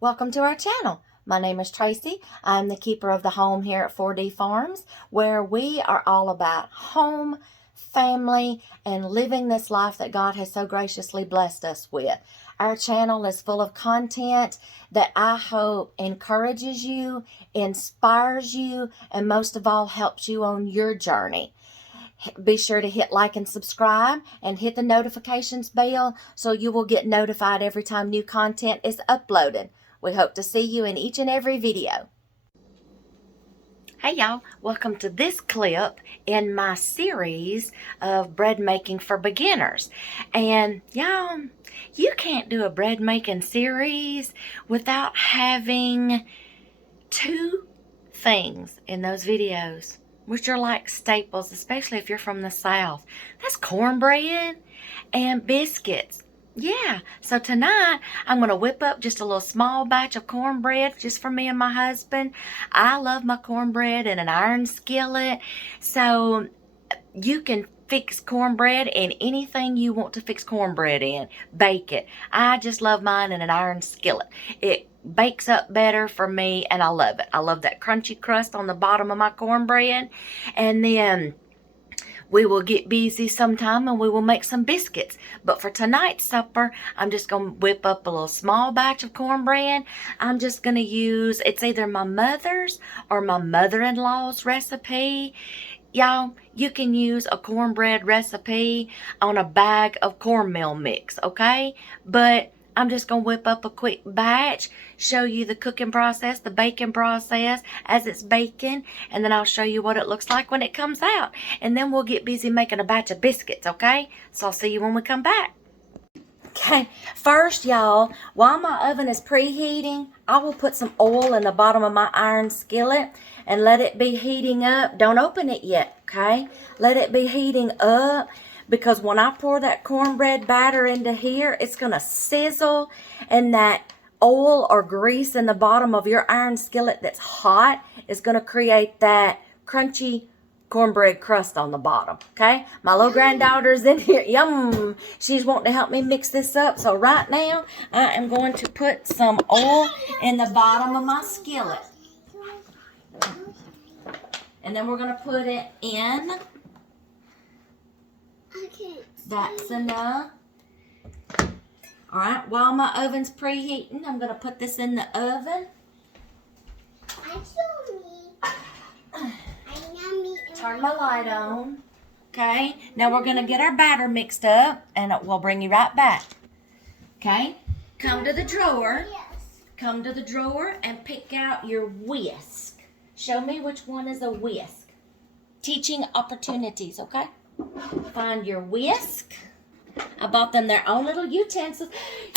Welcome to our channel. My name is Tracy. I'm the keeper of the home here at 4D Farms, where we are all about home, family, and living this life that God has so graciously blessed us with. Our channel is full of content that I hope encourages you, inspires you, and most of all helps you on your journey. Be sure to hit like and subscribe and hit the notifications bell so you will get notified every time new content is uploaded. We hope to see you in each and every video. Hey y'all, welcome to this clip in my series of bread making for beginners. And y'all, you can't do a bread making series without having two things in those videos, which are like staples, especially if you're from the South. That's cornbread and biscuits. Yeah, so tonight I'm going to whip up just a little small batch of cornbread just for me and my husband. I love my cornbread in an iron skillet, so you can fix cornbread in anything you want to fix cornbread in. Bake it. I just love mine in an iron skillet. It bakes up better for me, and I love it. I love that crunchy crust on the bottom of my cornbread. And then we will get busy sometime and we will make some biscuits. But for tonight's supper, I'm just going to whip up a little small batch of cornbread. I'm just going to use, it's either my mother's or my mother-in-law's recipe. Y'all, you can use a cornbread recipe on a bag of cornmeal mix, okay? But I'm just going to whip up a quick batch, show you the cooking process, the baking process as it's baking, and then I'll show you what it looks like when it comes out. And then we'll get busy making a batch of biscuits, okay? So I'll see you when we come back. Okay, first, y'all, while my oven is preheating, I will put some oil in the bottom of my iron skillet and let it be heating up. Don't open it yet, okay? Let it be heating up, because when I pour that cornbread batter into here, it's going to sizzle, and that oil or grease in the bottom of your iron skillet that's hot is going to create that crunchy cornbread crust on the bottom, okay? My little granddaughter's in here. Yum! She's wanting to help me mix this up. So right now, I am going to put some oil in the bottom of my skillet. And then we're going to put it in. That's enough. All right, while my oven's preheating, I'm going to put this in the oven. Turn my light on. Okay, now we're going to get our batter mixed up, and we'll bring you right back. Okay, come to the drawer. Come to the drawer and pick out your whisk. Show me which one is a whisk. Teaching opportunities, okay? Find your whisk. I bought them their own little utensils.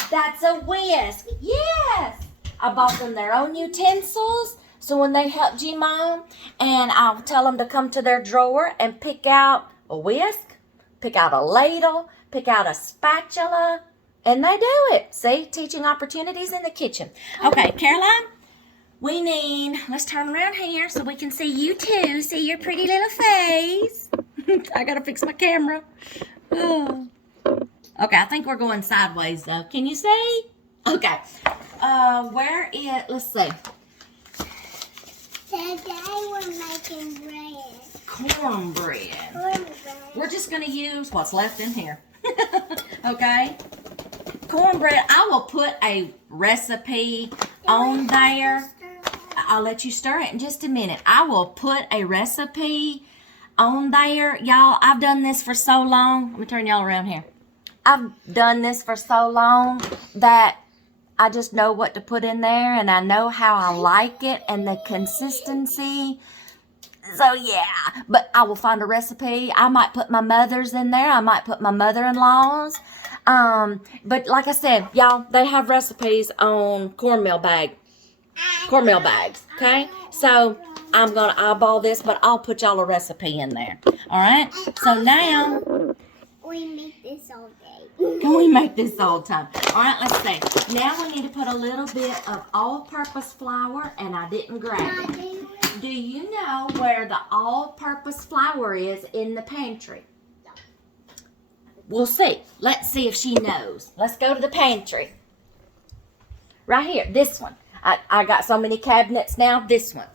That's a whisk. Yes. I bought them their own utensils. So when they help G-Mom, and I'll tell them to come to their drawer and pick out a whisk, pick out a ladle, pick out a spatula, and they do it. See, teaching opportunities in the kitchen. Okay, Caroline, we need, let's turn around here so we can see you too. See your pretty little face. I gotta fix my camera. Oh. Okay, I think we're going sideways though. Can you see? Okay. Where is, let's see. Today we're making bread. Cornbread. We're just going to use what's left in here. Okay? Cornbread, I will put a recipe on there. I'll let you stir it in just a minute. I will put a recipe on there. Y'all, I've done this for so long. Let me turn y'all around here. I've done this for so long that I just know what to put in there, and I know how I like it and the consistency. So yeah, but I will find a recipe. I might put my mother's in there. I might put my mother-in-law's. But like I said, y'all, they have recipes on cornmeal bags, okay? So I'm going to eyeball this, but I'll put y'all a recipe in there. All right? So now we make this all day. Can we make this all the time? All right, let's see. Now we need to put a little bit of all-purpose flour, and I didn't grab it. Do you know where the all-purpose flour is in the pantry? We'll see. Let's see if she knows. Let's go to the pantry. Right here, this one. I got so many cabinets now, this one.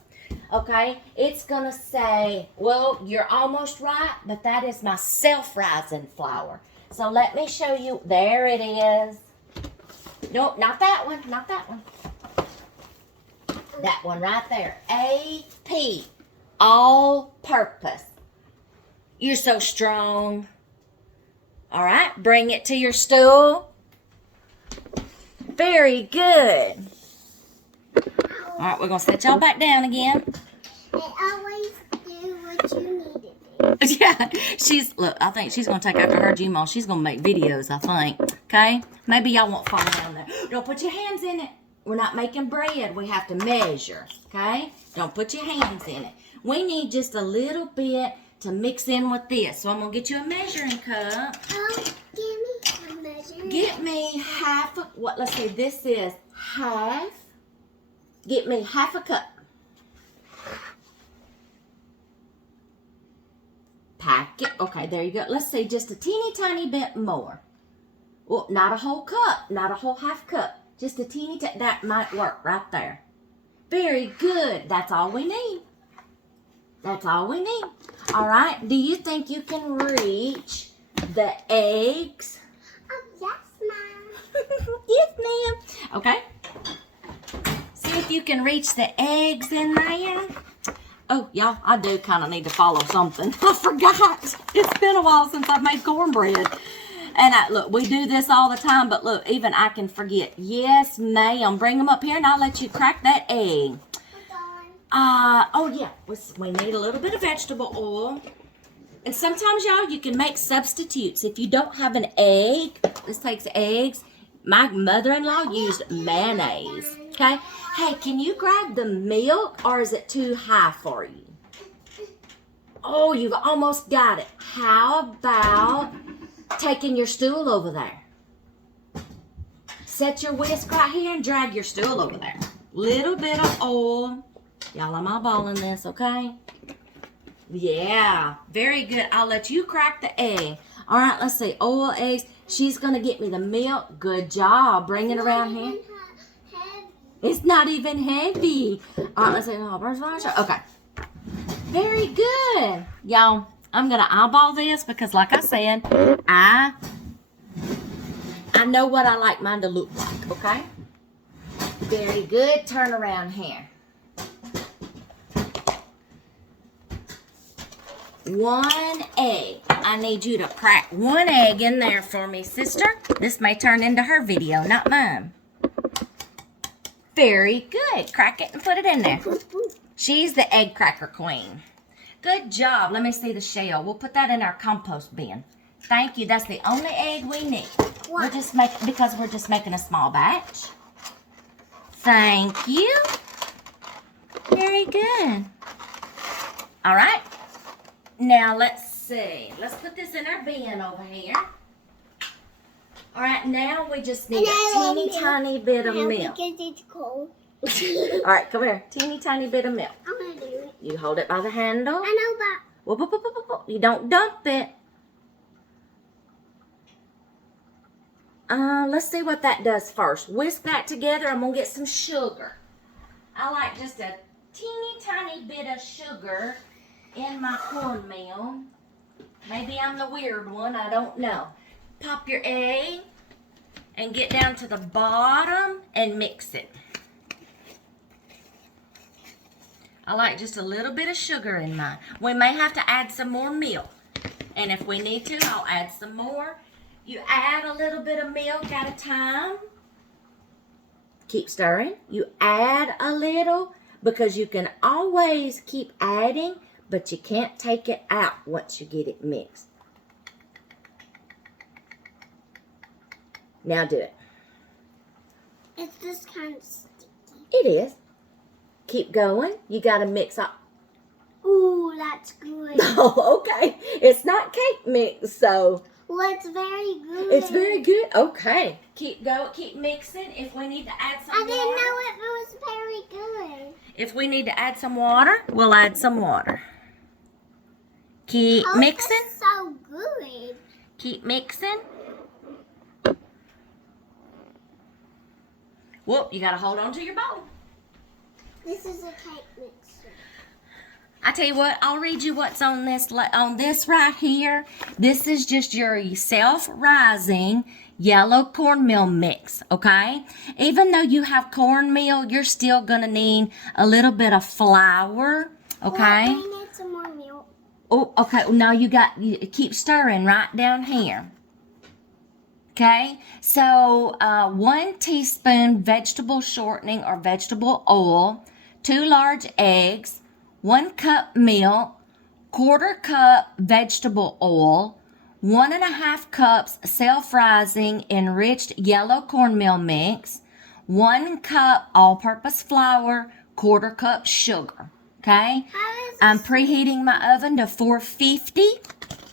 Okay, it's gonna say, well, you're almost right, but that is my self-rising flour. So let me show you. There it is. Nope, not that one, not that one. That one right there. AP, all purpose. You're so strong. All right, bring it to your stool. Very good. All right, we're going to set y'all back down again. I always do what you need to do. Yeah, look, I think she's going to take after her G-Mom. She's going to make videos, I think. Okay? Maybe y'all won't fall down there. Don't put your hands in it. We're not making bread. We have to measure. Okay? Don't put your hands in it. We need just a little bit to mix in with this. So I'm going to get you a measuring cup. Oh, give me a measuring. Get me half of, what, let's see, this is half. Get me half a cup. Pack it. Okay, there you go. Let's see, just a teeny tiny bit more. Well, not a whole cup, not a whole half cup. Just a teeny, that might work right there. Very good. That's all we need. That's all we need. All right, do you think you can reach the eggs? Oh, yes, Mom. Yes, ma'am. Okay. See if you can reach the eggs in there. Oh, y'all, I do kind of need to follow something. I forgot. It's been a while since I've made cornbread. And look, we do this all the time, but look, even I can forget. Yes, ma'am. Bring them up here and I'll let you crack that egg. Oh, yeah. We need a little bit of vegetable oil. And sometimes, y'all, you can make substitutes. If you don't have an egg, this takes eggs. My mother-in-law used mayonnaise. Okay? Hey, can you grab the milk or is it too high for you? Oh, you've almost got it. How about taking your stool over there? Set your whisk right here and drag your stool over there. Little bit of oil. Y'all, I'm eyeballing this, okay? Yeah, very good. I'll let you crack the egg. All right, let's see. Oil, eggs. She's going to get me the milk. Good job. Bring it around here. It's not even heavy. All right, let's see. Okay. Very good. Y'all, I'm going to eyeball this because, like I said, I know what I like mine to look like, okay? Very good. Turn around here. 1 egg. I need you to crack 1 egg in there for me, sister. This may turn into her video, not mine. Very good. Crack it and put it in there. She's the egg cracker queen. Good job. Let me see the shell. We'll put that in our compost bin. Thank you. That's the only egg we need. We're just making a small batch. Thank you. Very good. All right. Now, let's see. Let's put this in our bin over here. All right, now we just need a teeny tiny bit of milk. Because it's cold. All right, come here. Teeny tiny bit of milk. I'm going to do it. You hold it by the handle. I know, Whoop, whoop, whoop, whoop, whoop. You don't dump it. Let's see what that does first. Whisk that together. I'm going to get some sugar. I like just a teeny tiny bit of sugar in my cornmeal. Maybe I'm the weird one. I don't know. Pop your egg and get down to the bottom and mix it. I like just a little bit of sugar in mine. We may have to add some more milk. And if we need to, I'll add some more. You add a little bit of milk at a time. Keep stirring. You add a little because you can always keep adding, but you can't take it out once you get it mixed. Now do it. It's just kind of sticky. It is. Keep going. You got to mix up. Ooh, that's good. Oh, okay. It's not cake mix, so. Well, it's very good. It's very good. Okay. Keep going. Keep mixing. If we need to add some water. I didn't know it was very good. If we need to add some water, we'll add some water. Keep mixing. That's so good. Keep mixing. Whoop, you got to hold on to your bowl. This is a cake mixer. I tell you what, I'll read you what's on this right here. This is just your self-rising yellow cornmeal mix, okay? Even though you have cornmeal, you're still going to need a little bit of flour, okay? Well, I need some more milk. Oh, okay. Now you keep stirring right down here. Okay, so 1 teaspoon vegetable shortening or vegetable oil, 2 large eggs, 1 cup milk, 1/4 cup vegetable oil, 1.5 cups self-rising enriched yellow cornmeal mix, 1 cup all-purpose flour, 1/4 cup sugar. Okay, I'm preheating my oven to 450.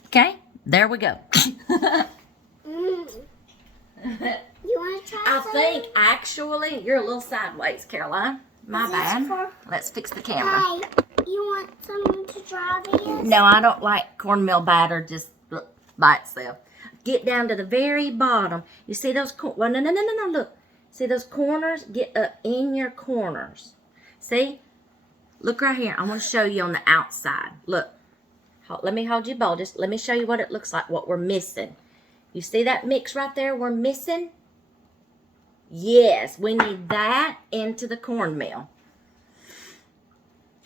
Okay, there we go. You want to try I some? think actually you're a little sideways, Caroline. My bad. Let's fix the camera. Hey, you want someone to try this? No, I don't like cornmeal batter just by itself. Get down to the very bottom. You see those? Well, no. Look. See those corners? Get up in your corners. See? Look right here. I want to show you on the outside. Look. Let me hold your bowl. Just let me show you what it looks like, what we're missing. You see that mix right there we're missing? Yes, we need that into the cornmeal.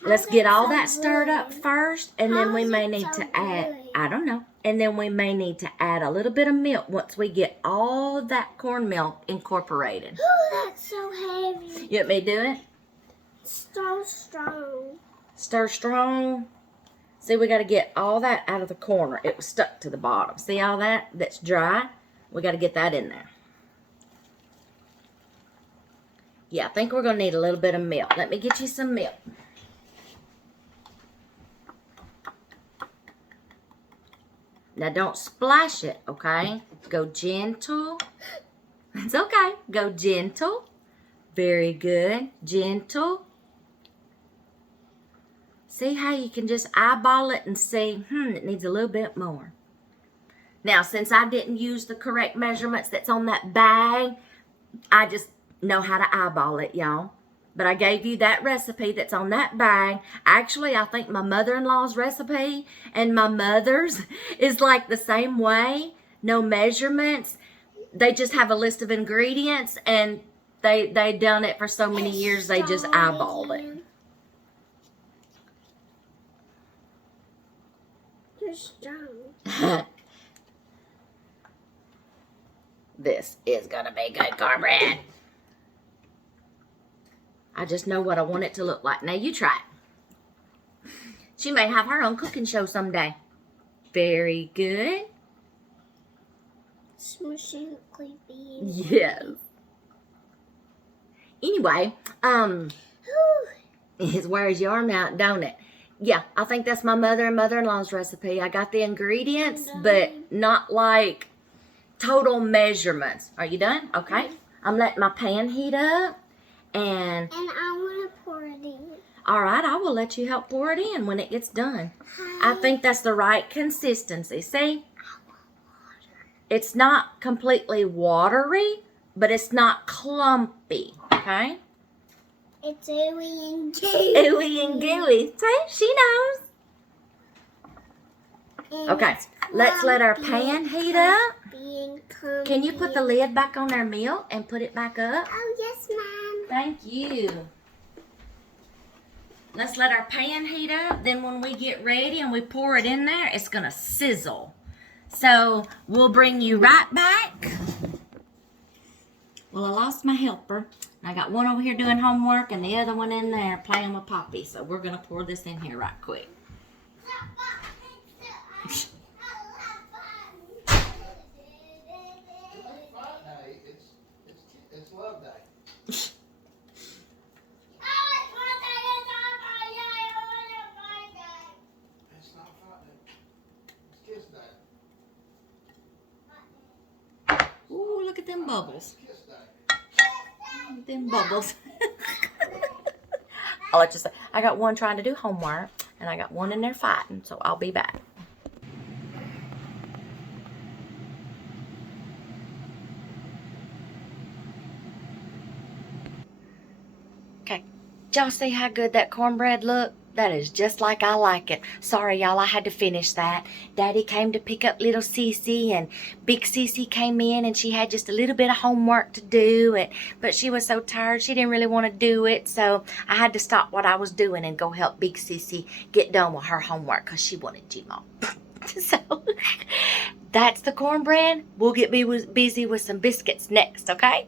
Let's get all that stirred up first, and then we may need to add, I don't know, and then we may need to add a little bit of milk once we get all that cornmeal incorporated. Oh, that's so heavy. You want me to do it? So strong. Stir strong. See, we got to get all that out of the corner. It was stuck to the bottom. See all that? That's dry. We got to get that in there. Yeah, I think we're going to need a little bit of milk. Let me get you some milk. Now, don't splash it, okay? Go gentle. It's okay. Go gentle. Very good. Gentle. See how you can just eyeball it and see, it needs a little bit more. Now, since I didn't use the correct measurements that's on that bag, I just know how to eyeball it, y'all. But I gave you that recipe that's on that bag. Actually, I think my mother-in-law's recipe and my mother's is like the same way. No measurements. They just have a list of ingredients, and they done it for so many years, they just eyeballed it. You're strong. This is gonna be good cornbread. I just know what I want it to look like. Now you try it. She may have her own cooking show someday. Very good. Smushing creepy. Yes. Anyway, it wears your arm out, don't it? Yeah, I think that's my mother and mother-in-law's recipe. I got the ingredients, but not like total measurements. Are you done? Okay. I'm letting my pan heat up. And I want to pour it in. All right, I will let you help pour it in when it gets done. I think that's the right consistency. See? It's not completely watery, but it's not clumpy. Okay? It's ooey and gooey. Ooey and gooey. See? She knows. And Okay, let's let our pan heat up. Clumpy. Can you put the lid back on our milk and put it back up? Oh, yes, Mom. Thank you. Let's let our pan heat up. Then when we get ready and we pour it in there, it's going to sizzle. So we'll bring you right back. Well, I lost my helper. I got one over here doing homework and the other one in there playing with Poppy. So we're going to pour this in here right quick. It's love day. It's not fight day. It's kiss day. Ooh, look at them bubbles. It's kiss day. Them bubbles. I'll let you say. I got one trying to do homework, and I got one in there fighting, so I'll be back. Y'all see how good that cornbread look? That is just like I like it. Sorry, y'all, I had to finish that. Daddy came to pick up little Cece, and big Cece came in, and she had just a little bit of homework to do, but she was so tired she didn't really want to do it, so I had to stop what I was doing and go help big Cece get done with her homework because she wanted G-Mom. So that's the cornbread. We'll get busy with some biscuits next, okay?